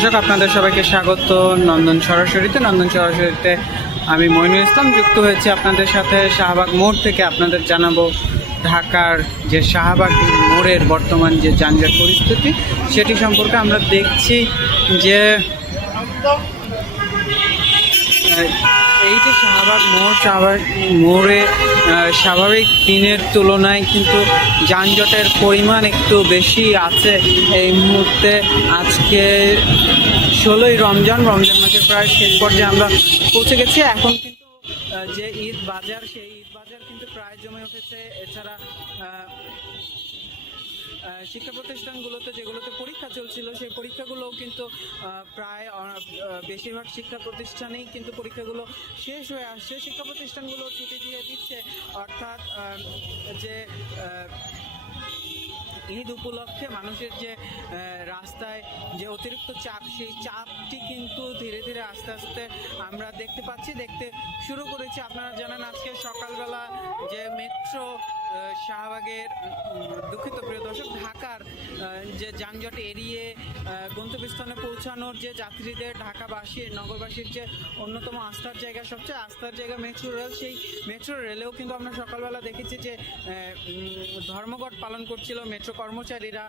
দর্শক, আপনাদের সবাইকে স্বাগত নন্দন সরাসরিতে। আমি মইনুল ইসলাম যুক্ত হয়েছি আপনাদের সাথে শাহবাগ মোড় থেকে। আপনাদের জানাবো ঢাকার যে শাহবাগ মোড়ের বর্তমান যে যানজট পরিস্থিতি সেটি সম্পর্কে। আমরা দেখছি যে এই যে শাহবাগ মোড়ে স্বাভাবিক দিনের তুলনায় কিন্তু যানজটের পরিমাণ একটু বেশি আছে এই মুহূর্তে। আজকে 16ই রমজান মাসের প্রায় শেষ পর্যায়ে আমরা পৌঁছে গেছি। এখন কিন্তু যে ঈদ বাজার, সেই ঈদ বাজার কিন্তু প্রায় জমে উঠেছে। এছাড়া শিক্ষা প্রতিষ্ঠানগুলোতে যেগুলোতে পরীক্ষা চলছিল সেই পরীক্ষাগুলোও কিন্তু প্রায় বেশিরভাগ শিক্ষা প্রতিষ্ঠানেই কিন্তু পরীক্ষাগুলো শেষ হয়ে আসছে। শিক্ষা প্রতিষ্ঠানগুলো ছুটি দিয়ে দিচ্ছে, অর্থাৎ যে ঈদ উপলক্ষে মানুষের যে রাস্তায় যে অতিরিক্ত চাপ, সেই চাপটি কিন্তু ধীরে ধীরে আস্তে আস্তে আমরা দেখতে শুরু করেছি। আপনারা জানেন আজকে সকালবেলা যে মেট্রো শাহবাগের, দুঃখিত প্রিয় দর্শক, ঢাকার যে যানজট এড়িয়ে গন্তব্যস্থানে পৌঁছানোর যে যাত্রীদের, ঢাকাবাসীর, নগরবাসীর যে অন্যতম আস্থার জায়গা, সবচেয়ে আস্থার জায়গা মেট্রো রেল, সেই মেট্রো রেলেও কিন্তু আমরা সকালবেলা দেখেছি যে ধর্মঘট পালন করছিল মেট্রো কর্মচারীরা,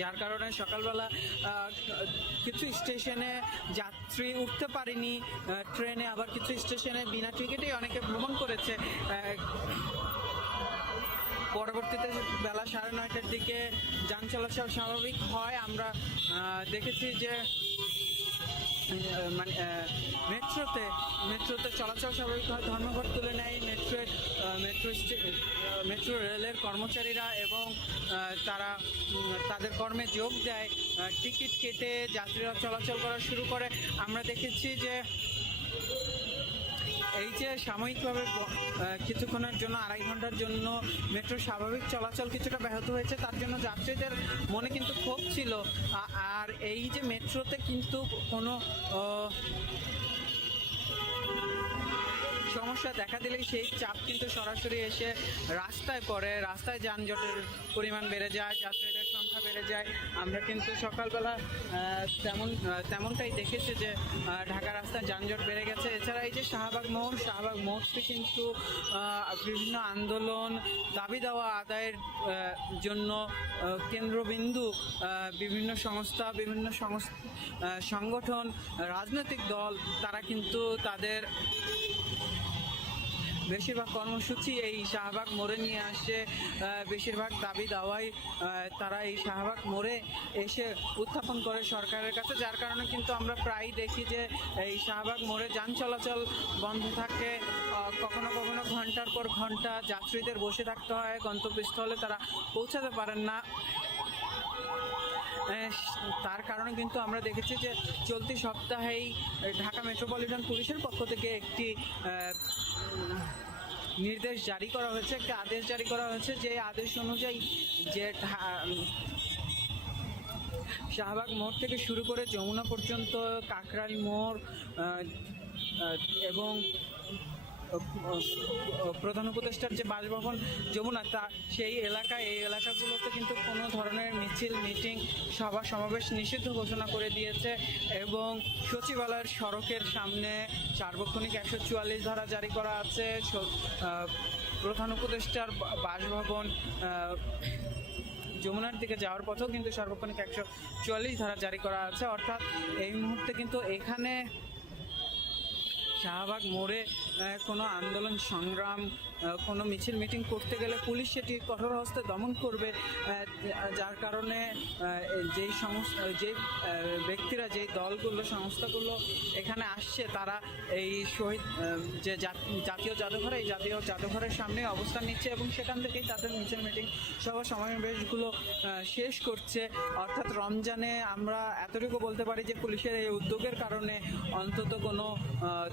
যার কারণে সকালবেলা কিছু স্টেশনে যাত্রী উঠতে পারেনি ট্রেনে, আবার কিছু স্টেশনে বিনা টিকিটেই অনেকে ভ্রমণ করেছে। পরবর্তীতে বেলা 9:30টার দিকে যান চলাচল স্বাভাবিক হয়। আমরা দেখেছি যে মেট্রোতে চলাচল স্বাভাবিক হয়। ধর্মঘট তুলে নেয় মেট্রো রেলের কর্মচারীরা এবং তারা তাদের কর্মে যোগ দেয়। টিকিট কেটে যাত্রীরা চলাচল করা শুরু করে। আমরা দেখেছি যে এই যে সাময়িকভাবে কিছুক্ষণের জন্য, 2.5 ঘন্টার জন্য মেট্রো স্বাভাবিক চলাচল কিছুটা ব্যাহত হয়েছে, তার জন্য যাত্রীদের মনে কিন্তু ক্ষোভ ছিল। আর এই যে মেট্রোতে কিন্তু কোনো সমস্যা দেখা দিলেই সেই চাপ কিন্তু সরাসরি এসে রাস্তায় পড়ে, রাস্তায় যানজটের পরিমাণ বেড়ে যায়, যাত্রীদের সংখ্যা বেড়ে যায়। আমরা কিন্তু সকালবেলা তেমনটাই দেখেছি যে ঢাকা রাস্তায় যানজট বেড়ে গেছে। এছাড়া এই যে শাহবাগ মোড়টি কিন্তু বিভিন্ন আন্দোলন, দাবি দেওয়া আদায়ের জন্য কেন্দ্রবিন্দু। বিভিন্ন সংস্থা, সংগঠন, রাজনৈতিক দল, তারা কিন্তু তাদের বেশিরভাগ কর্মসূচি এই শাহবাগ মোড়ে নিয়ে আসে। বেশিরভাগ দাবি দাওয়াই তারা এই শাহবাগ মোড়ে এসে উত্থাপন করে সরকারের কাছে, যার কারণে কিন্তু আমরা প্রায় দেখি যে এই শাহবাগ মোড়ে যান চলাচল বন্ধ থাকে। কখনো কখনো ঘন্টার পর ঘন্টা যাত্রীদের বসে থাকতে হয়, গন্তব্যস্থলে তারা পৌঁছাতে পারেন না। তার কারণে কিন্তু আমরা দেখেছি যে চলতি সপ্তাহেই ঢাকা মেট্রোপলিটন পুলিশের পক্ষ থেকে একটি নির্দেশ জারি করা হয়েছে, একটা আদেশ জারি করা হয়েছে। যে আদেশ অনুযায়ী যে শাহবাগ মোড় থেকে শুরু করে যমুনা পর্যন্ত, কাকরাইল মোড় এবং প্রধান উপদেষ্টার যে বাসভবন যমুনা, সেই এই এলাকাগুলোতে কিন্তু কোনো ধরনের মিছিল, মিটিং, সভা সমাবেশ নিষিদ্ধ ঘোষণা করে দিয়েছে। এবং সচিবালয়ের সড়কের সামনে সার্বক্ষণিক 144 ধারা জারি করা আছে। প্রধান উপদেষ্টার বাসভবন যমুনার দিকে যাওয়ার পথেও কিন্তু সার্বক্ষণিক 144 ধারা জারি করা আছে। অর্থাৎ এই মুহূর্তে কিন্তু এখানে শাহবাগ মোড়ে কোনো আন্দোলন সংগ্রাম, কোনো মিছিল মিটিং করতে গেলে পুলিশ সেটি কঠোর হস্তে দমন করবে। যার কারণে যেই ব্যক্তিরা, যেই দলগুলো, সংস্থাগুলো এখানে আসছে, তারা এই শহীদ যে জাতীয় জাদুঘর, এই জাতীয় জাদুঘরের সামনে অবস্থান নিচ্ছে এবং সেখান থেকেই তাদের মিছিল মিটিং, সভা সমাবেশগুলো শেষ করছে। অর্থাৎ রমজানে আমরা এতটুকু বলতে পারি যে পুলিশের এই উদ্যোগের কারণে অন্তত কোনো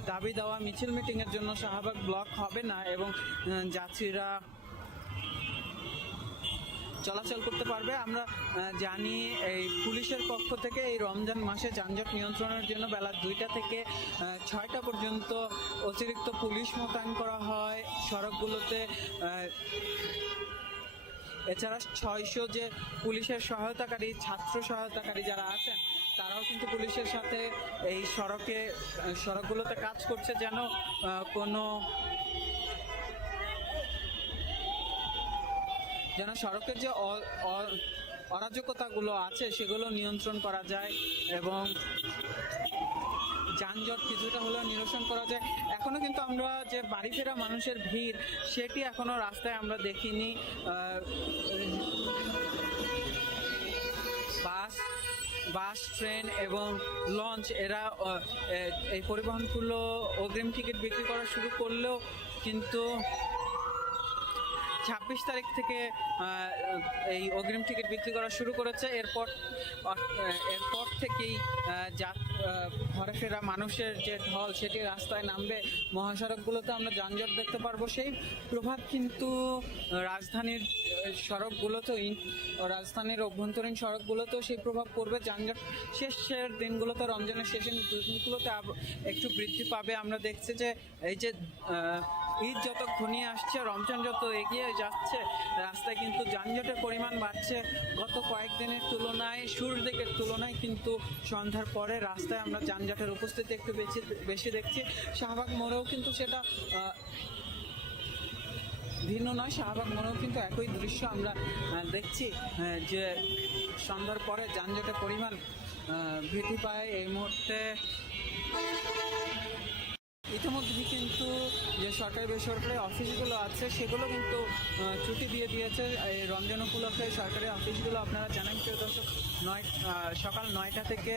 দাবি দেওয়া মিছিল মিটিংয়ের জন্য শাহবাগ ব্লক হবে না এবং যাত্রীরা চলাচল করতে পারবে। আমরা জানি এই পুলিশের পক্ষ থেকে এই রমজান মাসে যানজট নিয়ন্ত্রণের জন্য বেলা 2টা থেকে 6টা পর্যন্ত অতিরিক্ত পুলিশ মোতায়েন করা হয়। সড়কগুলোতে এছাড়া 600 যে পুলিশের সহায়তাকারী, ছাত্র সহায়তাকারী যারা আছেন, তারাও কিন্তু পুলিশের সাথে এই সড়কগুলোতে কাজ করছে, যেন সড়কের যে অরাজকতাগুলো আছে সেগুলো নিয়ন্ত্রণ করা যায় এবং যানজট কিছুটা হলেও নিরসন করা যায়। এখনো কিন্তু আমরা যে বাড়ি ফেরা মানুষের ভিড়, সেটি এখনো রাস্তায় আমরা দেখিনি। বাস, ট্রেন এবং লঞ্চ এরা এই পরিবহনগুলো অগ্রিম টিকিট বিক্রি করা শুরু করলেও কিন্তু 26 তারিখ থেকে এই অগ্রিম টিকিট বিক্রি করা শুরু করেছে। এরপর থেকেই ঘরে ফেরা মানুষের যে ঢল, সেটি রাস্তায় নামবে। মহাসড়কগুলোতে আমরা যানজট দেখতে পারবো। সেই প্রভাব কিন্তু রাজধানীর রাজধানীর অভ্যন্তরীণ সড়কগুলোতেও সেই প্রভাব পড়বে। যানজট শেষের দিনগুলোতে, রমজানের শেষের দিনগুলোতে একটু বৃদ্ধি পাবে। আমরা দেখছি যে এই যে ঈদ যত ঘনিয়ে আসছে, রমজান যত এগিয়ে যাচ্ছে, রাস্তায় কিন্তু যানজটের পরিমাণ বাড়ছে। গত কয়েকদিনের তুলনায়, শুরুর দিকের তুলনায় কিন্তু সন্ধ্যার পরে রাস্তায় আমরা যানজটের উপস্থিতি একটু বেশি দেখছি। শাহবাগ মোড়েও কিন্তু সেটা ভিন্ন নয়। শাহবাগ মোড়েও কিন্তু একই দৃশ্য আমরা দেখছি যে সন্ধ্যার পরে যানজটের পরিমাণ বৃদ্ধি পায়। এই মুহূর্তে ইতিমধ্যে কিন্তু যে সরকারি বেসরকারি অফিসগুলো আছে, সেগুলো কিন্তু ছুটি দিয়ে দিয়েছে। এই রমজান উপলক্ষে সরকারি অফিসগুলো, আপনারা জানেন প্রিয় দর্শক, সকাল 9টা থেকে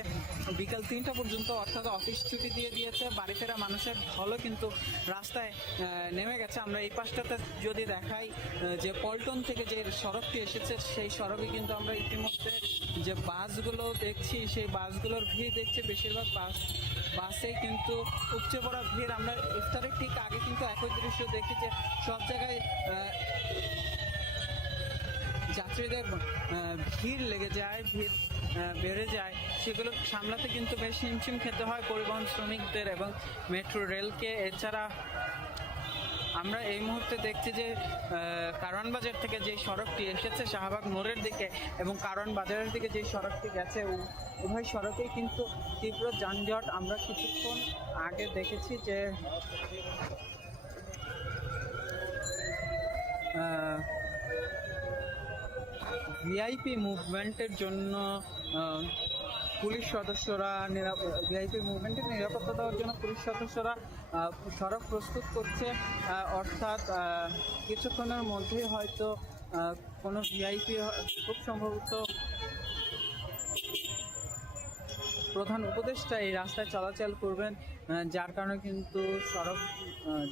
বিকাল 3টা পর্যন্ত অর্থাৎ অফিস ছুটি দিয়ে দিয়েছে। বাড়ি ফেরা মানুষের ঢলও কিন্তু রাস্তায় নেমে গেছে। আমরা এই পাশটাতে যদি দেখাই, যে পল্টন থেকে যে সড়কটি এসেছে, সেই সড়কে কিন্তু আমরা ইতিমধ্যে যে বাসগুলো দেখছি, সেই বাসগুলোর ভিড় দেখছি। বেশিরভাগ বাসে কিন্তু উপচে পড়া ভিড়। আমরা ইফতারের ঠিক আগে কিন্তু একই দৃশ্য দেখি যে সব জায়গায় যাত্রীদের ভিড় লেগে যায়, ভিড় বেড়ে যায়। সেগুলো সামলাতে কিন্তু বেশ হিমশিম খেতে হয় পরিবহন শ্রমিকদের এবং মেট্রো রেলকে। এছাড়া আমরা এই মুহূর্তে দেখছি যে কারওয়ান বাজার থেকে যে সড়কটি এসেছে শাহবাগ মোড়ের দিকে এবং কারওয়ান বাজারের দিকে যে সড়কটি গেছে, উভয় সড়কেই কিন্তু তীব্র যানজট। আমরা কিছুক্ষণ আগে দেখেছি যে ভিআইপি মুভমেন্টের জন্য পুলিশ সদস্যরা ভিআইপি মুভমেন্টের নিরাপত্তা দেওয়ার জন্য পুলিশ সদস্যরা সড়ক প্রস্তুত করছে। অর্থাৎ কিছুক্ষণের মধ্যেই হয়তো কোনো ভিআইপি, খুব সম্ভবত প্রধান উপদেষ্টা এই রাস্তায় চলাচল করবেন, যার কারণে কিন্তু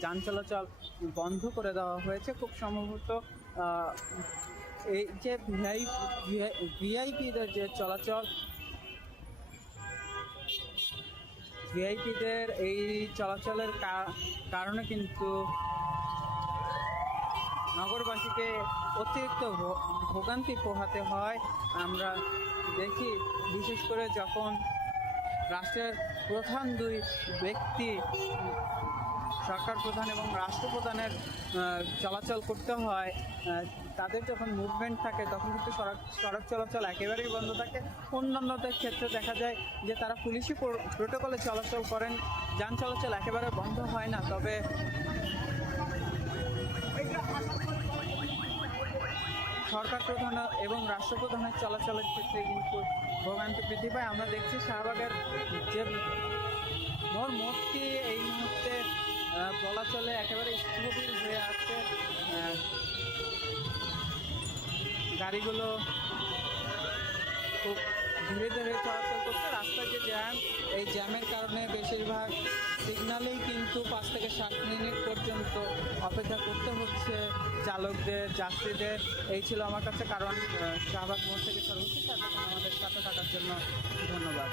যান চলাচল বন্ধ করে দেওয়া হয়েছে। খুব সম্ভবত এই যে ভিআইপিদের যে চলাচল, ভিআইপিদের এই চলাচলের কারণে কিন্তু নগরবাসীকে অতিরিক্ত ভোগান্তি পোহাতে হয়। আমরা দেখি বিশেষ করে যখন রাষ্ট্রের প্রধান দুই ব্যক্তি, সরকার প্রধান এবং রাষ্ট্রপ্রধানের চলাচল করতে হয়, তাদের যখন মুভমেন্ট থাকে তখন কিন্তু সড়ক চলাচল একেবারেই বন্ধ থাকে। অন্যান্যদের ক্ষেত্রে দেখা যায় যে তারা পুলিশি প্রোটোকলে চলাচল করেন, যান চলাচল একেবারে বন্ধ হয় না। তবে সরকার প্রধান এবং রাষ্ট্রপ্রধানের চলাচলের ক্ষেত্রে কিন্তু ভোগান্তি বৃদ্ধি পায়। আমরা দেখছি শাহবাগের যে মোড়টি এই মুহূর্তে বলা চলে একেবারে স্থবির হয়ে আছে। গাড়িগুলো খুব ধীরে ধীরে চলাচল করছে। রাস্তার যে জ্যাম, এই জ্যামের কারণে বেশিরভাগ সিগনালেই কিন্তু 5 থেকে 7 মিনিট পর্যন্ত অপেক্ষা করতে হচ্ছে চালকদের, যাত্রীদের। এই ছিল আমার কাছে কারণ শাহবাগ মোড় থেকে সর্বশেষ। আমাদের সাথে থাকার জন্য ধন্যবাদ।